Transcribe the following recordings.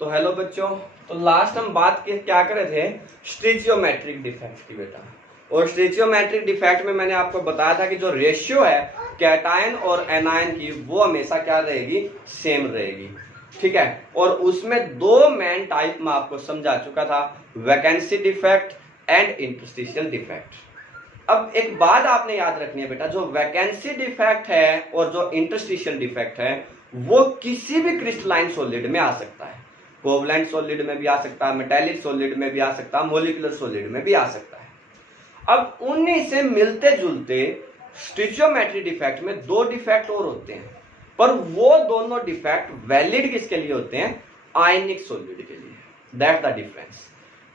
तो हेलो बच्चों, तो लास्ट हम बात क्या कर रहे थे स्टीचियोमेट्रिक डिफेक्ट की बेटा। और स्टीचियोमेट्रिक डिफेक्ट में मैंने आपको बताया था कि जो रेशियो है कैटायन और एनायन की वो हमेशा क्या रहेगी, सेम रहेगी। ठीक है, और उसमें दो मेन टाइप में आपको समझा चुका था, vacancy defect and interstitial defect. अब एक बात आपने याद रखनी है बेटा, जो वैकेंसी डिफेक्ट है और जो इंटरस्टिशियल डिफेक्ट है वो किसी भी क्रिस्टलाइन सॉलिड में आ सकता है। कोवलेंट सॉलिड में भी आ सकता है, मेटेलिक सॉलिड में भी आ सकता है, मॉलिक्यूलर सॉलिड में भी आ सकता है। अब उन्हीं से मिलते जुलते स्टीचियोमेट्रिक डिफेक्ट में दो डिफेक्ट और होते हैं, पर वो दोनों डिफेक्ट वैलिड किसके लिए होते हैं, आयनिक सॉलिड के लिए। That's the difference.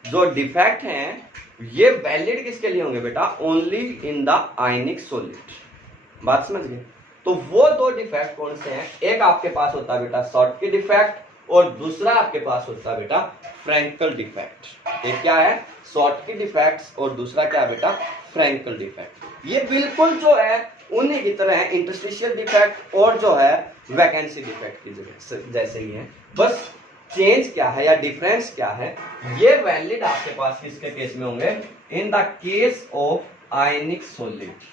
जो डिफेक्ट हैं ये वैलिड किसके लिए होंगे बेटा, only in the ionic solid. बात समझ गए। तो वो दो डिफेक्ट कौन से हैं, एक आपके पास होता है बेटा शॉर्टकी डिफेक्ट और दूसरा आपके पास होता है बेटा फ्रैंकल डिफेक्ट। एक क्या है, शॉर्टकी डिफेक्ट और दूसरा क्या है बेटा, फ्रैंकल डिफेक्ट। ये बिल्कुल जो है उन्हीं की तरह है, इंटरस्टिशियल डिफेक्ट और जो है वैकेंसी डिफेक्ट की जैसे ही है। बस चेंज क्या है या डिफरेंस क्या है, ये वैलिड आपके पास किसके केस में होंगे, इन the case of ionic solid.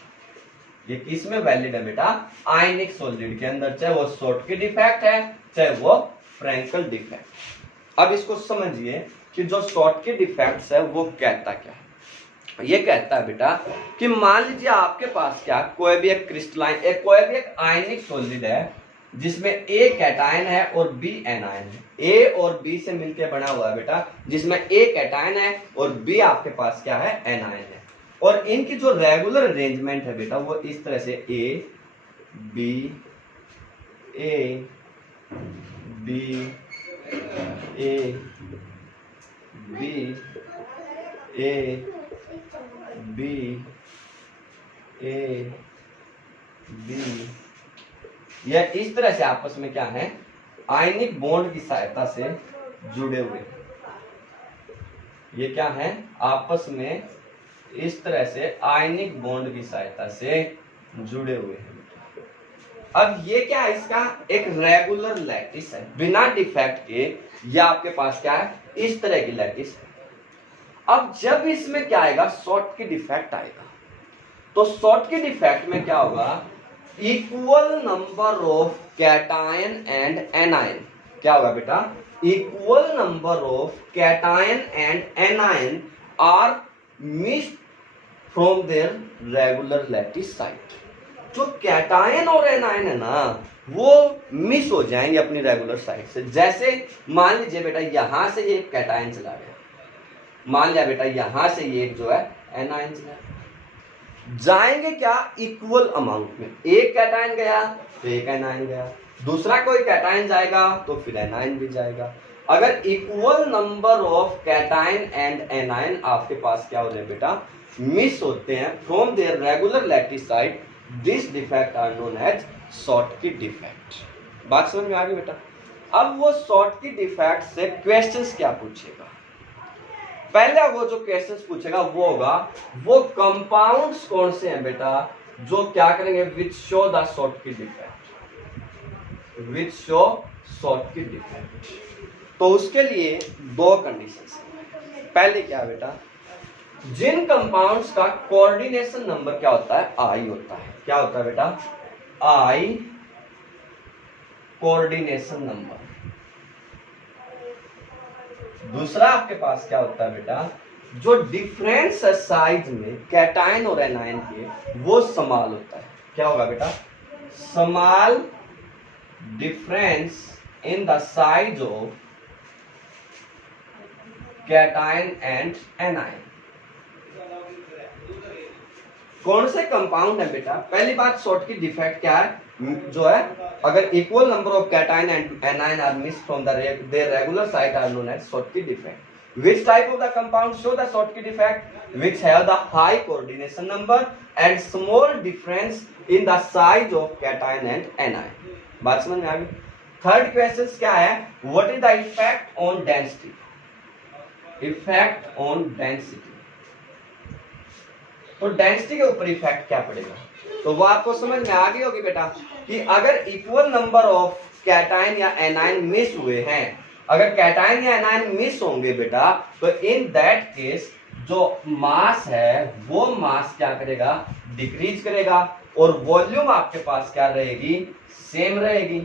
ये किस में वैलिड है बेटा, आयनिक सॉलिड के अंदर, चाहे वो शॉर्टकी डिफेक्ट है चाहे वो फ्रैंकल डिफेक्ट। अब इसको समझिए कि जो शॉर्टकी डिफेक्ट है वो कहता क्या है। ये कहता है बेटा कि मान लीजिए आपके पास क्या कोई भी एक क्रिस्टलाइन कोई भी एक आयनिक सॉलिड है जिसमें ए कैटायन है और बी एनायन है। ए और बी से मिलकर बना हुआ है बेटा, जिसमें ए कैटायन है और बी आपके पास क्या है, एनायन है। और इनकी जो रेगुलर अरेंजमेंट है बेटा वो इस तरह से A B A B A B A B A B, यह इस तरह से आपस में क्या है, आयनिक बॉन्ड की सहायता से जुड़े हुए। ये क्या है, आपस में इस तरह से आयनिक बॉन्ड की सहायता से जुड़े हुए हैं। अब ये क्या है, इसका एक रेगुलर लैटिस है, बिना डिफेक्ट के। ये आपके पास क्या है, इस तरह की लैटिस है। अब जब इसमें क्या आएगा, शॉर्टकी डिफेक्ट आएगा, तो शॉर्टकी डिफेक्ट में क्या होगा, equal number of cation and anion. क्या होगा बेटा, equal number of cation and anion are missed from their regular lattice site. जो कैटायन और एनायन है ना वो मिस हो जाएंगे अपनी रेगुलर साइट से। जैसे मान लीजिए बेटा यहां से ये कैटायन चला गया, मान लिया बेटा यहां से ये जो है एनायन चला गया, जाएंगे क्या, इक्वल अमाउंट में। एक कैटायन गया तो एक एनायन गया, दूसरा कोई कैटायन जाएगा तो फिर एनायन भी जाएगा। अगर equal number of cation and anion आपके पास क्या हो रहे बेटा, मिस होते हैं from their regular lattice site, this defect are known as Schottky defect. बात समझ में आ गई बेटा। अब वो शॉर्टकी डिफेक्ट से क्वेश्चंस क्या पूछेगा, पहले वो जो क्वेश्चंस पूछेगा वो होगा, वो कंपाउंड्स कौन से हैं बेटा जो क्या करेंगे, विच show the Schottky defect, which show Schottky defect. तो उसके लिए दो कंडीशंस हैं। पहले क्या है बेटा, जिन कंपाउंड्स का कोऑर्डिनेशन नंबर क्या होता है, आई होता है। क्या होता है बेटा, आई कोऑर्डिनेशन नंबर। दूसरा आपके पास क्या होता है बेटा, जो डिफरेंस है साइज में कैटायन और एनायन के वो स्मॉल होता है। क्या होगा बेटा, small difference in the size of cation and anion. कौन से कंपाउंड है बेटा, पहली बात शॉर्टकी डिफेक्ट क्या है, जो है अगर equal number of cation and anion are missed from their regular site are known as Schottky defect. Which type of the compound show the Schottky defect? Which have the high coordination number and small difference in the size of cation and anion. बात समझ में आ गई। Third question क्या है, what is the effect on density? Effect on density. तो density के ऊपर effect क्या पड़ेगा, तो वो आपको समझ में आ गई होगी बेटा कि अगर इक्वल नंबर ऑफ कैटायन या एनायन मिस हुए हैं अगर कैटायन या एनायन मिस होंगे बेटा, तो इन दैट केस जो मास है वो मास क्या करेगा, डिक्रीज करेगा, और वॉल्यूम आपके पास क्या रहेगी, सेम रहेगी।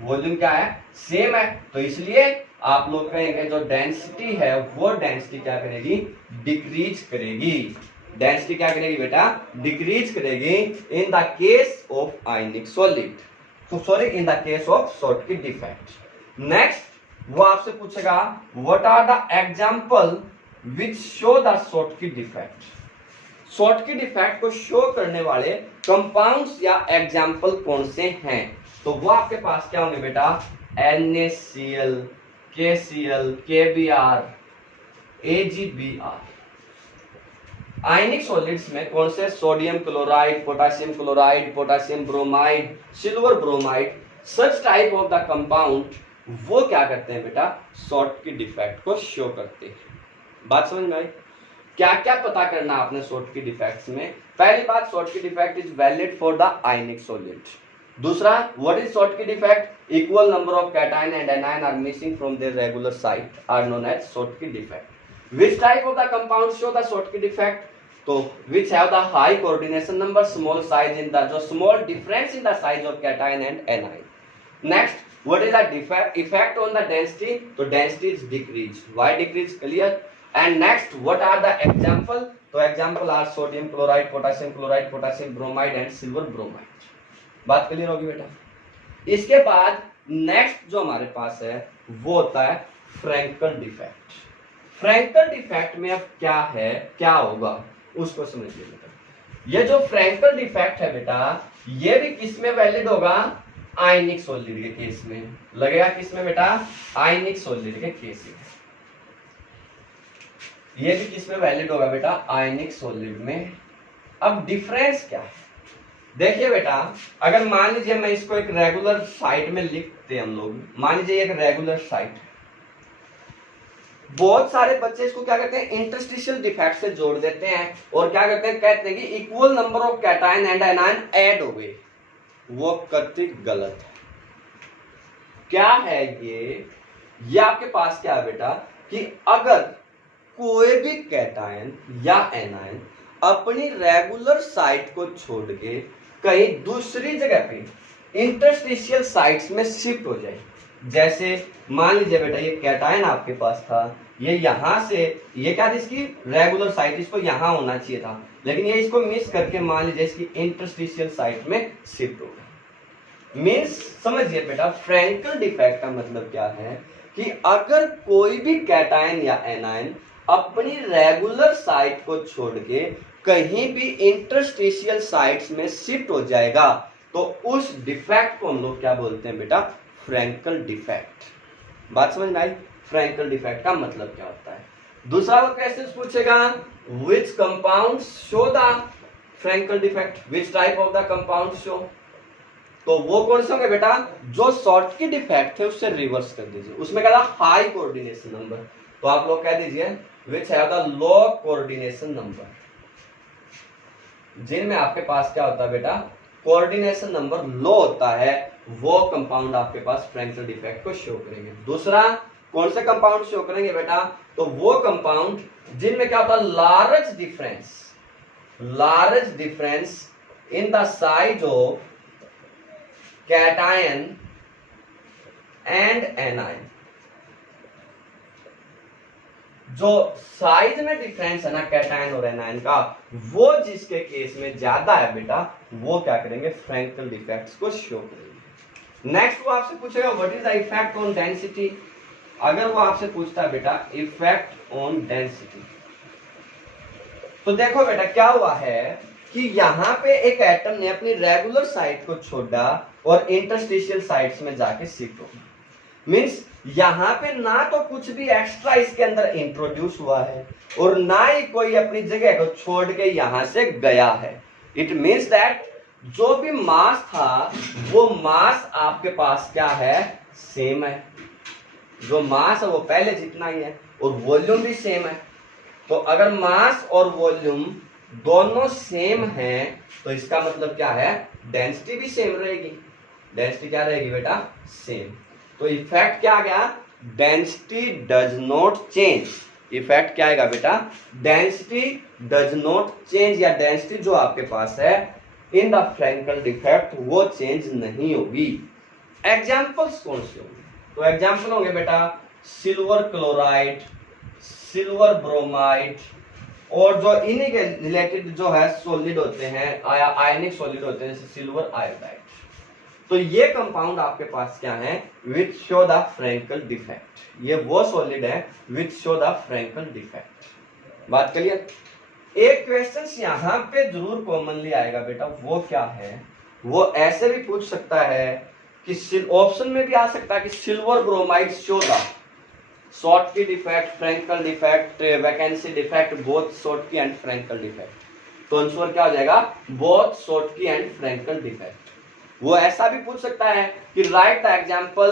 वॉल्यूम क्या है, सेम है। तो इसलिए आप लोग कहेंगे जो डेंसिटी है वो डेंसिटी क्या करेगी, डिक्रीज करेगी। डेंसिटी क्या करेगी बेटा, डिक्रीज करेगी in the case of ionic solid, तो sorry in the case of Schottky defect. Next वो आपसे पूछेगा what are the example which show the Schottky defect. Schottky defect को शो करने वाले कंपाउंड्स या एग्जांपल कौन से हैं, तो वो आपके पास क्या होंगे बेटा, NaCl, KCl, KBr, AgBr। आयनिक सॉलिड्स में कौन से, sodium chloride, potassium chloride, potassium bromide, silver bromide, such type of the compound वो क्या करते हैं बेटा, शॉर्टकी डिफेक्ट को शो करते हैं। बात समझ में आई? क्या क्या पता करना आपने शॉर्टकी डिफेक्ट्स में? पहली बात, Schottky defect is valid for the ionic solid. दूसरा, what is Schottky defect, equal number of cation and anion are missing from their regular site are known as Schottky defect. Which type of the compound show the Schottky defect, तो which have the high coordination number, small size in the, जो small difference in the size of cation and anion। next, what is the effect on the density, तो density is decrease, why decrease, clear। and next, what are the example, तो example are sodium chloride, potassium chloride, potassium bromide and silver bromide। बात clear होगी बेटा। इसके बाद next जो हमारे पास है वो होता है फ्रैंकल डिफेक्ट। फ्रैंकल डिफेक्ट में अब क्या है, क्या होगा उसको समझिए बेटा। ये जो फ्रैंकल डिफेक्ट है बेटा, ये भी किस में वैलिड होगा, आयनिक सॉलिड के केस में लगेगा। किस में बेटा, आयनिक सॉलिड के केस में। ये भी किस में वैलिड होगा बेटा, आयनिक सॉलिड में। अब डिफरेंस क्या है, देखिए बेटा, अगर मान लीजिए मैं इसको एक रेगुलर साइट में लिखते हम लोग, मान लीजिए एक रेगुलर साइट, बहुत सारे बच्चे इसको क्या करते हैं, इंटरस्टिशियल डिफेक्ट से जोड़ देते हैं और क्या करते हैं, कहते हैं कि equal number of cation and anion add हो गए। वो कतई गलत है। क्या है ये आपके पास क्या है बेटा, कि अगर कोई भी कैटायन या एनायन अपनी रेगुलर साइट को छोड़ के कहीं दूसरी जगह पे इंटरस्टिशियल साइट्स में शिफ्ट हो जाए, जैसे मान लीजिए बेटा ये कैटायन आपके पास था, ये यहां से, ये क्या थी इसकी रेगुलर साइट, इसको यहां होना चाहिए था, लेकिन ये इसको मिस करके मान लीजिए इसकी इंटरस्टिशियल साइट में शिफ्ट हो गया। मीन्स समझिए बेटा, फ्रैंकल डिफेक्ट का मतलब क्या है, कि अगर कोई भी कैटायन या एनायन अपनी रेगुलर साइट को छोड़ के कहीं भी इंटरस्टिशियल साइट्स में शिफ्ट हो जाएगा, तो उस डिफेक्ट को हम लोग क्या बोलते हैं बेटा, फ्रैंकल डिफेक्ट। बात समझ में आई? फ्रैंकल डिफेक्ट का मतलब क्या होता है। दूसरा वो क्वेश्चन पूछेगा, which compound show the Frenkel defect, which type of the compound show, तो वो कौन से होंगे बेटा, जो शॉर्टकी डिफेक्ट है उससे रिवर्स कर दीजिए, उसमें क्या था, हाई कोऑर्डिनेशन नंबर, तो आप लोग कह दीजिए which have the low coordination number. जिनमें आपके पास क्या होता है बेटा, कोऑर्डिनेशन नंबर लो होता है, वो कंपाउंड आपके पास फ्रैंकल डिफेक्ट को शो करेंगे। दूसरा, कौन से कंपाउंड शो करेंगे बेटा, तो वो कंपाउंड जिनमें क्या होता है, large difference in the size of cation and anion. जो साइज में डिफरेंस है ना कैटायन और एनायन का, वो जिसके केस में ज्यादा है बेटा, वो क्या करेंगे, फ्रैंकल डिफेक्ट्स को शो करेंगे। नेक्स्ट वो आपसे पूछेगा what is the effect on density. अगर वो आपसे पूछता है बेटा इफेक्ट ऑन डेंसिटी, तो देखो बेटा क्या हुआ है कि यहाँ पे एक एटम ने अपनी रेगुलर साइट को छोड़ा और इंटरस्टिशियल साइट्स में जाके शिफ्ट हो गया। मीन्स यहाँ पे ना तो कुछ भी एक्स्ट्रा इसके अंदर इंट्रोड्यूस हुआ है और ना ही कोई अपनी जगह को छोड़ के यहां से गया है। इट मीन्स दैट जो भी मास था वो मास आपके पास क्या है, सेम है। जो मास है वो पहले जितना ही है और वॉल्यूम भी सेम है। तो अगर मास और वॉल्यूम दोनों सेम हैं तो इसका मतलब क्या है, डेंसिटी भी सेम रहेगी। डेंसिटी क्या रहेगी बेटा, सेम। तो इफेक्ट क्या आ गया, density does not change. Effect क्या आएगा बेटा, डेंसिटी डज नॉट चेंज, या डेंसिटी जो आपके पास है इन द फ्रैंकल डिफेक्ट वो चेंज नहीं होगी। एग्जाम्पल्स कौन से होंगे, तो एग्जाम्पल होंगे बेटा सिल्वर क्लोराइड, सिल्वर ब्रोमाइड, और जो इन्हीं के रिलेटेड जो है सॉलिड होते हैं, आयनिक सॉलिड होते हैं, जैसे सिल्वर आयोडाइड। तो ये कंपाउंड आपके पास क्या है, which show the Frenkel defect. ये वो सॉलिड है which show the Frenkel defect. बात क्लियर। एक क्वेश्चन यहाँ पे जरूर कॉमनली आएगा बेटा, वो क्या है, वो ऐसे भी पूछ सकता है कि ऑप्शन में भी आ सकता है कि silver bromide show the Schottky defect, Frenkel defect, vacancy defect, both Schottky and Frenkel defect. तो आंसर क्या हो जाएगा, both Schottky and Frenkel defect. वो ऐसा भी पूछ सकता है कि right the example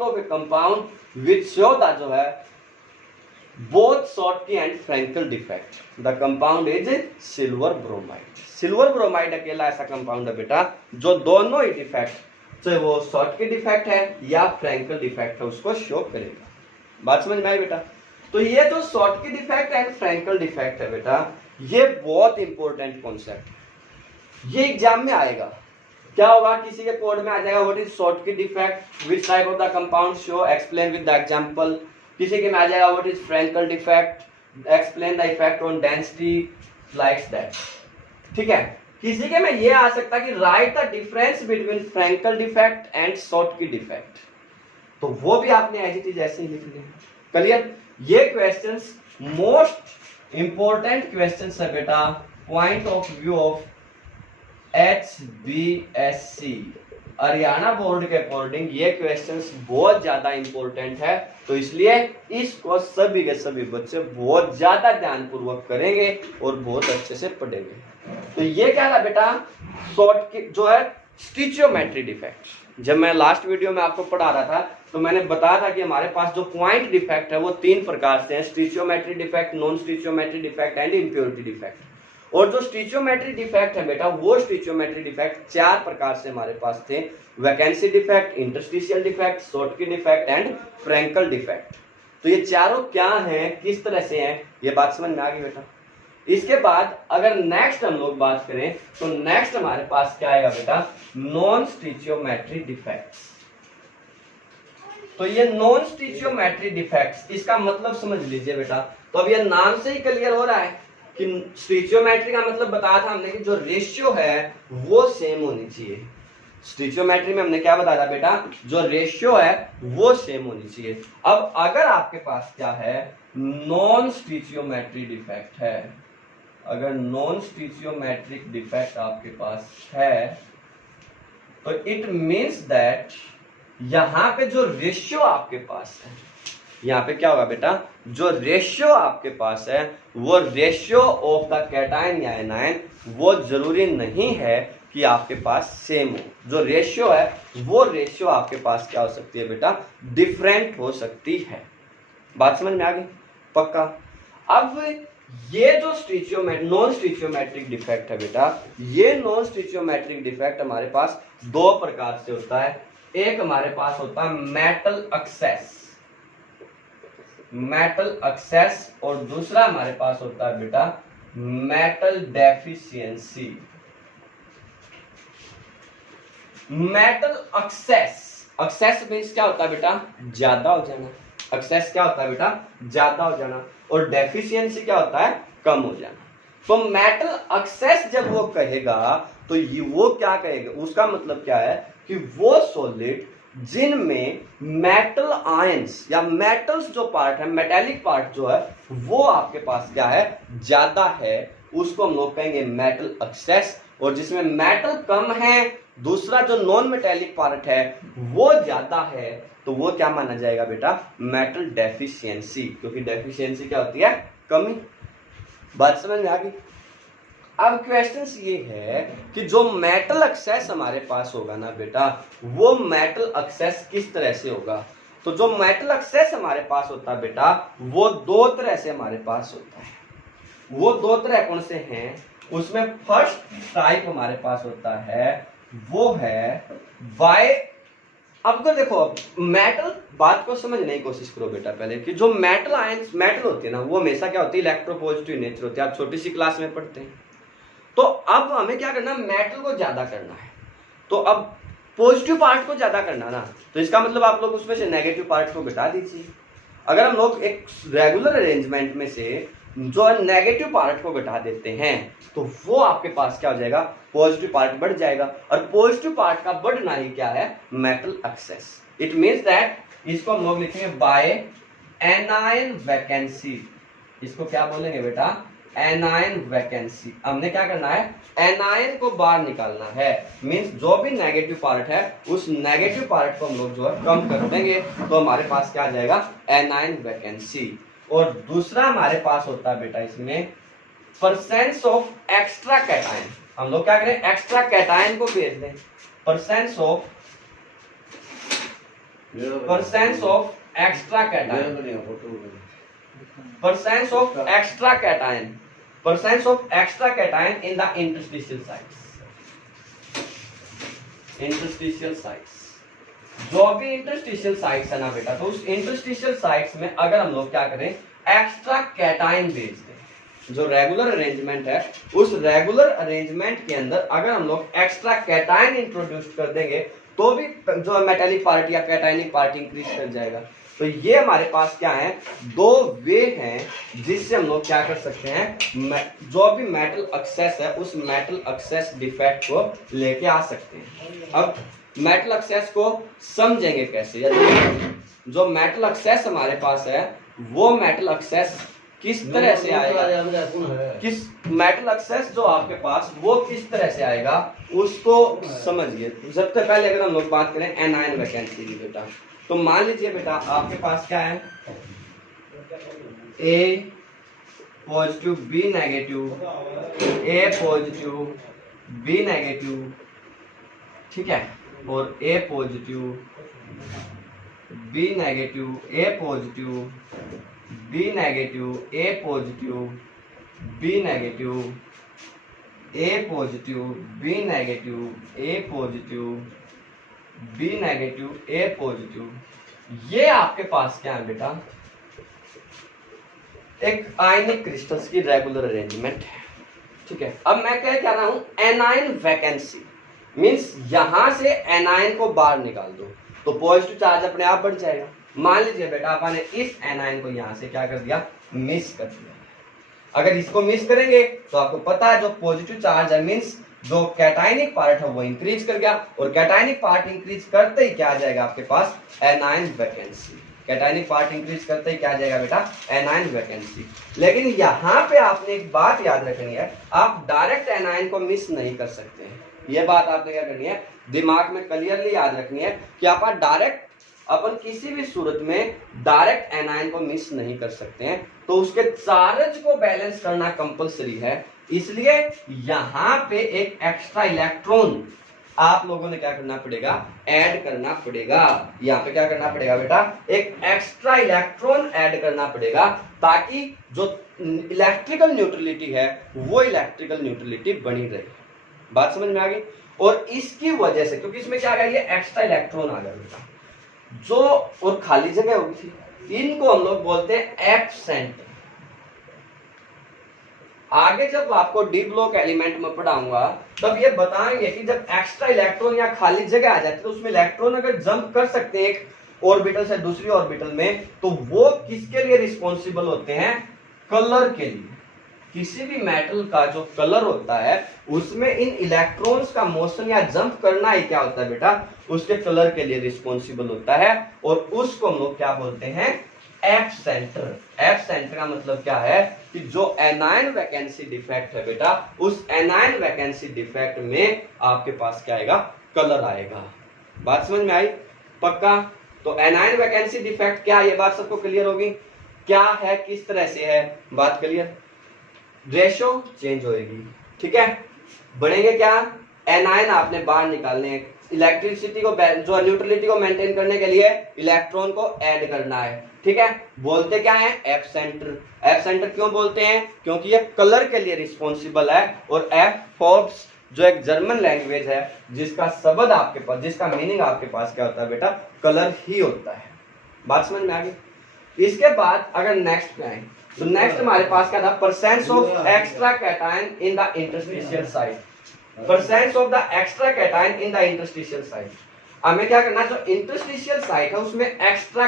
of a compound which show the जो है both Schottky and Frenkel defect. The compound is silver bromide. Silver bromide अकेला ऐसा कंपाउंड है बेटा जो दोनों ही डिफेक्ट, चाहे वो शॉर्टकी डिफेक्ट है या फ्रैंकल डिफेक्ट है, उसको शो करेगा। बात समझ में आई बेटा। तो ये जो Schottky defect and Frenkel defect है बेटा, ये बहुत इंपॉर्टेंट कॉन्सेप्ट, ये एग्जाम में आएगा। क्या होगा, किसी के कोड में आ जाएगा what is Schottky defect, which type of the compound show, explain with the example. किसी के में आ जाएगा what is Frenkel defect, explain the effect on density, like that. ठीक है। किसी के में ये आ सकता है कि right the difference between Frenkel defect and Schottky defect, तो वो भी आपने एज इट इज ऐसे ही लिखने हैं। क्लियर। ये क्वेश्चंस मोस्ट इंपॉर्टेंट क्वेश्चंस है बेटा point of view of HBSC Haryana board के अकॉर्डिंग। ये क्वेश्चंस बहुत ज्यादा इंपॉर्टेंट है, तो इसलिए इसको सभी के सभी बच्चे बहुत ज्यादा ध्यानपूर्वक करेंगे और बहुत अच्छे से पढ़ेंगे। तो ये क्या था बेटा, शॉर्ट जो है स्टिचियोमेट्री डिफेक्ट। जब मैं लास्ट वीडियो में आपको पढ़ा रहा था तो मैंने बताया था कि हमारे पास जो पॉइंट डिफेक्ट है वो 3 प्रकार से है, stoichiometry defect, non stoichiometry defect and impurity defect. और जो स्टिचियोमेट्री डिफेक्ट है बेटा, वो स्टिचियोमेट्री डिफेक्ट 4 प्रकार से हमारे पास थे, vacancy defect, interstitial defect, Schottky defect and Frenkel defect. तो ये चारों क्या हैं, किस तरह से हैं, ये बात समझ में आ गई बेटा। इसके बाद अगर नेक्स्ट हम लोग बात करें तो नेक्स्ट हमारे पास क्या आएगा बेटा, नॉन स्टिचियोमेट्री डिफेक्ट्स। तो ये नॉन स्टिचियोमेट्री डिफेक्ट्स, इसका मतलब समझ लीजिए बेटा। तो अब ये नाम से ही क्लियर हो रहा है कि स्टिचियोमेट्री का मतलब बताया था हमने कि जो रेशियो है वो सेम होनी चाहिए। स्टिचियोमेट्री में हमने क्या बताया था बेटा, जो रेशियो है वो सेम होनी चाहिए। अब अगर आपके पास क्या है, नॉन स्टिचियोमेट्री डिफेक्ट है, अगर नॉन स्टिचियोमेट्रिक डिफेक्ट आपके पास है तो इट मीन्स दैट यहां पे जो रेशियो आपके पास है, यहाँ पे क्या होगा बेटा, जो रेशियो आपके पास है वो रेशियो ऑफ द कैटायन या एनायन वो जरूरी नहीं है कि आपके पास सेम हो। जो रेशियो है वो रेशियो आपके पास क्या हो सकती है बेटा, डिफरेंट हो सकती है। बात समझ में आ गई पक्का। अब ये जो नॉन स्टिचियोमेट्रिक डिफेक्ट है बेटा, ये नॉन स्टिचियोमेट्रिक डिफेक्ट हमारे पास 2 प्रकार से होता है। एक हमारे पास होता है मेटल एक्सेस, और दूसरा हमारे पास होता है बेटा metal deficiency. Metal access means क्या होता है बेटा, ज्यादा हो जाना। एक्सेस क्या होता है बेटा, ज्यादा हो जाना, और डेफिशिएंसी क्या होता है, कम हो जाना। तो मेटल एक्सेस जब वो कहेगा तो ये वो क्या कहेगा, उसका मतलब क्या है कि वो सॉलिड जिनमें मेटल आयंस या मेटल्स जो पार्ट है, मेटेलिक पार्ट जो है वो आपके पास क्या है, ज्यादा है, उसको हम लोग कहेंगे मेटल एक्सेस। और जिसमें मेटल कम है, दूसरा जो नॉन मेटेलिक पार्ट है वो ज्यादा है, तो वो क्या माना जाएगा बेटा, मेटल डेफिशिएंसी। क्योंकि डेफिशिएंसी क्या होती है, कमी। बात समझ में आ गई। अब क्वेश्चन ये है कि जो मेटल एक्सेस हमारे पास होगा ना बेटा, वो मेटल एक्सेस किस तरह से होगा। तो जो मेटल एक्सेस हमारे पास होता है बेटा, वो 2 तरह से हमारे पास होता है। वो 2 तरह कौन से हैं, उसमें फर्स्ट टाइप हमारे पास होता है वो है अब अगर देखो मेटल, बात को समझने की कोशिश करो बेटा पहले कि जो मेटल आयंस, मेटल होती है ना, वो हमेशा क्या होती है, इलेक्ट्रोपॉजिटिव नेचर होती है। आप छोटी सी क्लास में पढ़ते हैं। तो अब हमें क्या करना, मेटल को ज्यादा करना है। तो अब पॉजिटिव पार्ट को ज्यादा करना ना, तो इसका मतलब आप लोग उसमें से नेगेटिव पार्ट को घटा दीजिए। अगर हम लोग एक रेगुलर अरेंजमेंट में से जो नेगेटिव पार्ट को घटा देते हैं तो वो आपके पास क्या हो जाएगा, पॉजिटिव पार्ट बढ़ जाएगा। और पॉजिटिव पार्ट का बढ़ना ही क्या है, metal access. It means that, इसको हम लोग लिखेंगे बाय एनायन वैकेंसी। इसको क्या बोलेंगे बेटा, एनायन वैकेंसी। हमने क्या करना है, एनायन को बाहर निकालना है। मींस जो भी नेगेटिव पार्ट है उस नेगेटिव पार्ट को हम लोग जो है कम कर देंगे, तो हमारे पास क्या आ जाएगा, एनायन वैकेंसी। और दूसरा हमारे पास होता है बेटा इसमें परसेंट ऑफ एक्स्ट्रा कैटायन। हम लोग क्या करें, एक्स्ट्रा कैटायन को भेज दें। Percent of extra cation, percent of extra cation, percent of extra cation in the interstitial sites. Interstitial sites, जो भी इंटरस्टिशियल साइट्स है ना बेटा, तो उस इंटरस्टिशियल साइट्स में अगर हम लोग क्या करें, एक्स्ट्रा कैटायन भेज दें। जो रेगुलर अरेंजमेंट है उस रेगुलर अरेंजमेंट के अंदर अगर हम लोग एक्स्ट्रा कैटायन इंट्रोड्यूस कर देंगे तो भी जो मेटालिक पार्ट या कैटायनिक पार्ट इंक्रीज कर जाएगा। तो ये हमारे पास क्या है, दो वे हैं जिससे हम लोग क्या कर सकते हैं, जो भी मेटल एक्सेस है उस मेटल एक्सेस डिफेक्ट को लेके आ सकते हैं। अब मेटल एक्सेस को समझेंगे कैसे, जो मेटल एक्सेस हमारे पास है वो मेटल एक्सेस किस तरह से आएगा, किस मेटल एक्सेस जो आपके पास वो किस तरह से आएगा उसको समझिए। सबसे पहले अगर हम लोग बात करें एनायन वैकेंसी की बेटा, तो मान लीजिए बेटा आपके पास क्या है, ए पॉजिटिव बी नेगेटिव, ए पॉजिटिव बी नेगेटिव, ठीक है, और ए पॉजिटिव बी नेगेटिव, ए पॉजिटिव बी नेगेटिव, ए पॉजिटिव बी नेगेटिव, ए पॉजिटिव बी नेगेटिव, ए पॉजिटिव बी नेगेटिव, ए पॉजिटिव। ये आपके पास क्या है बेटा, एक आयनिक क्रिस्टल्स की रेगुलर अरेंजमेंट है, ठीक है। अब मैं क्या रहा हूं, एनायन वैकेंसी मींस यहां से एनायन को बाहर निकाल दो तो पॉजिटिव चार्ज अपने आप बढ़ जाएगा। मान लीजिए बेटा आपने इस एनायन को यहां से क्या कर दिया, मिस कर दिया। अगर इसको मिस करेंगे तो आपको पता है जो पॉजिटिव चार्ज है मींस जो कैटायनिक पार्ट है वो इंक्रीज कर गया, और कैटायनिक पार्ट इंक्रीज करते ही क्या आ जाएगा आपके पास, anion vacancy. Cationic part increase करते ही क्या आ जाएगा बेटा, एनायन वैकेंसी। लेकिन यहाँ पे आपने एक बात याद रखनी है, आप डायरेक्ट एनायन को मिस नहीं कर सकते हैं। ये बात आपने क्या करनी है, दिमाग में क्लियरली याद रखनी है कि आप डायरेक्ट अपन किसी भी सूरत में डायरेक्ट एनायन को मिस नहीं कर सकते हैं, तो उसके चार्ज को बैलेंस करना कंपलसरी है। इसलिए यहां पे एक एक्स्ट्रा इलेक्ट्रॉन आप लोगों ने क्या करना पड़ेगा, ऐड करना पड़ेगा। यहाँ पे क्या करना पड़ेगा बेटा, एक एक्स्ट्रा इलेक्ट्रॉन ऐड करना पड़ेगा, ताकि जो इलेक्ट्रिकल न्यूट्रलिटी है वो इलेक्ट्रिकल न्यूट्रलिटी बनी रहे। बात समझ में आ गई। और इसकी वजह से, क्योंकि इसमें क्या आ गया, ये एक्स्ट्रा इलेक्ट्रॉन आ गया बेटा, जो और खाली जगह होगी थी, इनको हम लोग बोलते हैं एब्सेंट। आगे जब आपको डी ब्लॉक एलिमेंट में पढ़ाऊंगा तब ये बताएंगे कि जब एक्स्ट्रा इलेक्ट्रॉन या खाली जगह आ जाती है तो उसमें इलेक्ट्रॉन अगर जंप कर सकते हैं एक ऑर्बिटल से दूसरी ऑर्बिटल में, तो वो किसके लिए रिस्पॉन्सिबल होते हैं, कलर के लिए। किसी भी मेटल का जो कलर होता है उसमें इन इलेक्ट्रॉन्स का मोशन या जंप करना ही क्या होता है बेटा, उसके कलर के लिए रिस्पॉन्सिबल होता है, और उसको हम लोग क्या बोलते हैं, एब्सेंटर। एब्सेंटर का मतलब क्या है कि जो एनायन वैकेंसी डिफेक्ट है बेटा, उस एनायन वैकेंसी डिफेक्ट में आपके पास क्या आएगा, कलर आएगा। बात समझ में आई पक्का। तो एनायन वैकेंसी डिफेक्ट क्या, ये बात सबको क्लियर होगी, क्या है, किस तरह से है, बात क्लियर। रेशो चेंज होएगी, ठीक है, बढ़ेंगे क्या, एनायन आपने बाहर निकालने हैं, इलेक्ट्रिसिटी को जो न्यूट्रलिटी को मेंटेन करने के लिए इलेक्ट्रॉन को ऐड करना है, ठीक है। बोलते क्या है, एब्सेंटर। एब्सेंटर क्यों बोलते हैं, क्योंकि ये कलर के लिए रिस्पॉन्सिबल है, और एब्सॉर्ब्स जो एक जर्मन लैंग्वेज है जिसका शब्द आपके पास, जिसका मीनिंग आपके पास क्या होता है बेटा, कलर ही होता है। बात समझ में आ गई। इसके बाद अगर नेक्स्ट पे आए तो नेक्स्ट हमारे पास क्या था, percent of extra cation in the interstitial site, percent of the extra cation in the interstitial site. हमें क्या करना है, जो इंटरस्टिशियल साइट है उसमें एक्स्ट्रा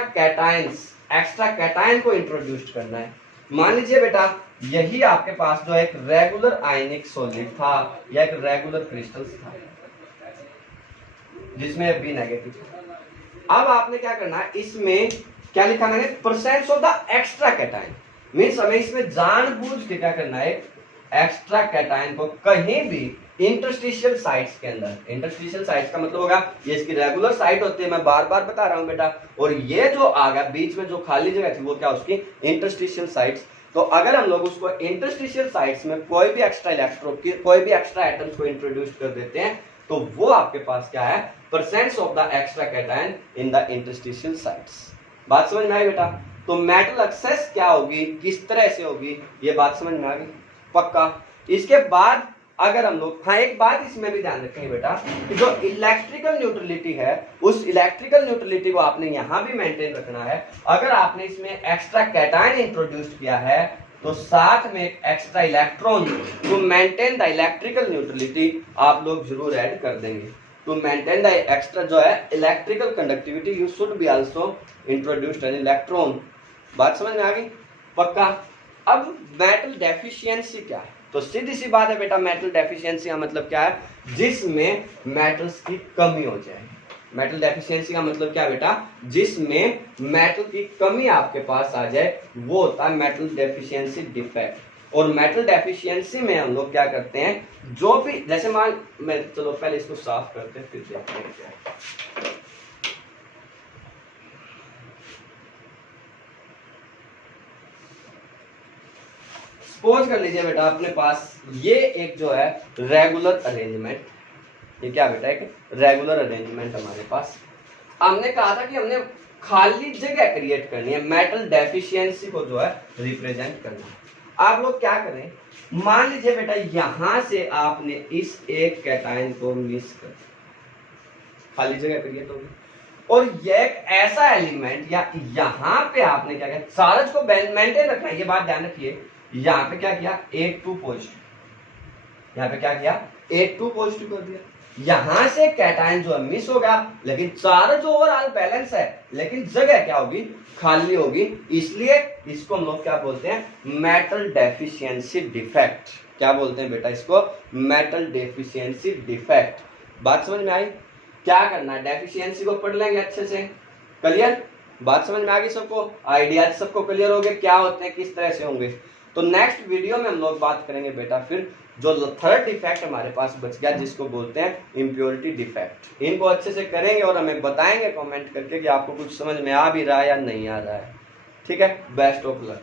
कैटायन को इंट्रोड्यूस करना है। मान लीजिए बेटा यही आपके पास जो एक रेगुलर आयनिक सॉलिड था या एक रेगुलर क्रिस्टल था जिसमें बी नेगेटिव। अब आपने क्या करना है, इसमें क्या लिखा मैंने, percent of the extra cation, means हमें इसमें जानबूझ के क्या करना है, एक्स्ट्रा कैटायन को कहीं भी इंटरस्टिशियल साइट्स के अंदर, इंटरस्टिशियल साइट्स का मतलब होगा ये इसकी रेगुलर साइट होती है, मैं बार बार बता रहा हूं बेटा, और ये जो आ गया बीच में जो खाली जगह थी वो क्या, उसकी इंटरस्टिशियल साइट्स। तो अगर हम लोग उसको इंटरस्टिशियल साइट्स में कोई भी एक्स्ट्रा इलेक्ट्रॉन, कोई भी एक्स्ट्रा एटम्स को इंट्रोड्यूस कर देते हैं तो वो आपके पास क्या है, percent of the extra cation in the interstitial sites. बात समझ में आई बेटा। तो मेटल एक्सेस क्या होगी, किस तरह से होगी, ये बात समझ में आ गई पक्का। इसके बाद अगर हम लोग, हाँ एक बात इसमें भी ध्यान रखेंगे बेटा कि जो इलेक्ट्रिकल न्यूट्रलिटी है उस इलेक्ट्रिकल न्यूट्रलिटी को आपने यहां भी मेंटेन रखना है। अगर आपने इसमें एक्स्ट्रा कैटायन इंट्रोड्यूस किया है तो साथ में एक extra electron to maintain the electrical neutrality आप लोग जरूर ऐड कर देंगे। टू मेंटेन द एक्स्ट्रा जो है electrical conductivity you should be also introduced an electron. बात समझ में आ गई पक्का। अब मेटल डेफिशिएंसी क्या है, तो सीधी सी बात है बेटा, मेटल डेफिशिएंसी का मतलब क्या है, जिसमें मेटल्स की कमी हो जाए। मेटल डेफिशिएंसी का मतलब क्या है बेटा, जिसमें मेटल की कमी आपके पास आ जाए, वो होता है मेटल डेफिशिएंसी डिफेक्ट। और मेटल डेफिशिएंसी में हम लोग क्या करते हैं, जो भी जैसे मान मैं, चलो पहले इसको साफ करते हैं फिर देखते हैं क्या। सपोज कर लीजिए बेटा अपने पास ये एक जो है रेगुलर अरेंजमेंट, ये क्या बेटा, एक रेगुलर अरेंजमेंट हमारे पास। हमने कहा था कि हमने खाली जगह क्रिएट करनी है, मेटल डेफिशिएंसी को जो है रिप्रेजेंट करना है। आप लोग क्या करें, मान लीजिए बेटा यहां से आपने इस एक कैटायन को मिस कर, खाली जगह क्रिएट होगी, और ये एक ऐसा एलिमेंट या यहां पे आपने क्या किया, चार्ज को मेंटेन रखना है, ये बात ध्यान रखिए। यहां पे क्या किया, 8 2 पॉजिटिव, यहां पे क्या किया, 8 2 पॉजिटिव कर दिया। यहां से कैटायन जो है मिस होगा, लेकिन चार्ज ओवरऑल बैलेंस है, लेकिन जगह क्या होगी, खाली होगी। इसलिए इसको हम लोग क्या बोलते हैं, मेटल डेफिशिएंसी डिफेक्ट। क्या बोलते हैं बेटा इसको, मेटल डेफिशिएंसी डिफेक्ट। बात समझ में आई। क्या करना है, डेफिशिएंसी को पढ़ लेंगे अच्छे से, क्लियर। बात समझ में आ गई सबको, आइडिया सबको क्लियर हो गए क्या होते हैं, किस तरह से होंगे। तो नेक्स्ट वीडियो में हम लोग बात करेंगे बेटा फिर जो थर्ड डिफेक्ट हमारे पास बच गया जिसको बोलते हैं इम्प्योरिटी डिफेक्ट। इनको अच्छे से करेंगे और हमें बताएंगे कमेंट करके कि आपको कुछ समझ में आ भी रहा है या नहीं आ रहा है। ठीक है, बेस्ट ऑफ लक।